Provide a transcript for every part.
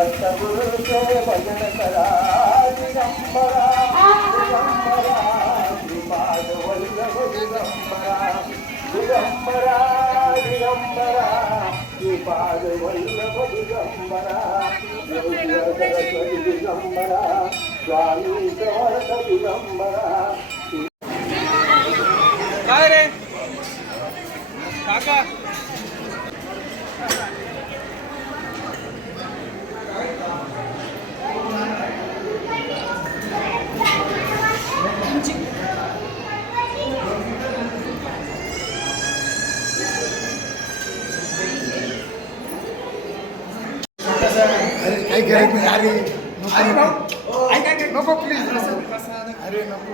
దత్తగురు భజన కరా దిగంబరా దిగంబరా దిమాధవల్లభ దిగంబరా దిగంబరా దిగంబరా దిపాధవల్లభ కాకా स्वामी समर्थ दिगंबरा काय रे काका अरे काही गरज नाही अरे नको नको. नको प्लीज अरे नको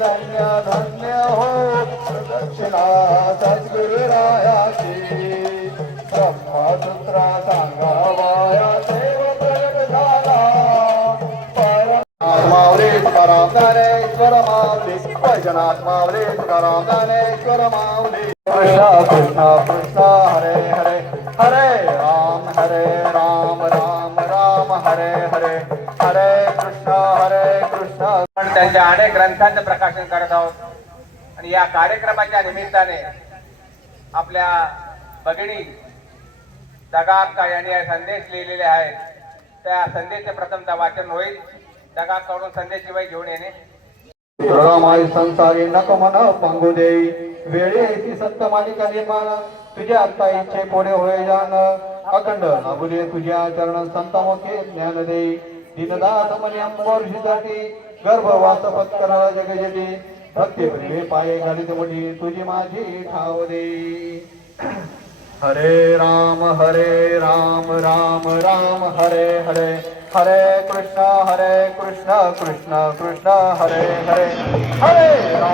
धन्य धन्य हो. दक्षिणा सद्गुरुरायाची. ब्रह्मसूत्रा सांगावाया देव प्रगट झाला. तुकाराम ज्ञानेश्वर मावली वैजनाथ मावले तुकाराम ज्ञानेश्वर मावली कृष्ण कृष्ण कृष्ण हरे हरे. हरे राम हरे राम राम राम हरे हरे. हरे त्यांच्या अनेक ग्रंथांचं प्रकाशन करत आहोत. आणि या कार्यक्रमाच्या निमित्ताने आपल्या भगिनी दगाक्का यांनी संदेश लिहिलेले आहेत. त्या संदेशचे प्रथमतः वाचन होईल. दगाकडून संदेश शिवाय घेऊन येणे. रमाई संसारी नको मन पंगू देई. वेळे ती सत्य मालिका निर्माण. तुझ्या आता इच्छे पुढे होय जाण. अखंड नबुले तुझ्या चरण संतमुखे ज्ञान देई. दीनदास मनी अंबोर्षीसाठी गर्भवास पत्करा जगजटी भक्ती प्रेमे पाये घालित मुठी तुझी माझी ठाव दे. हरे राम हरे राम राम राम हरे हरे. हरे कृष्ण हरे कृष्ण कृष्ण कृष्ण हरे हरे. हरे राम.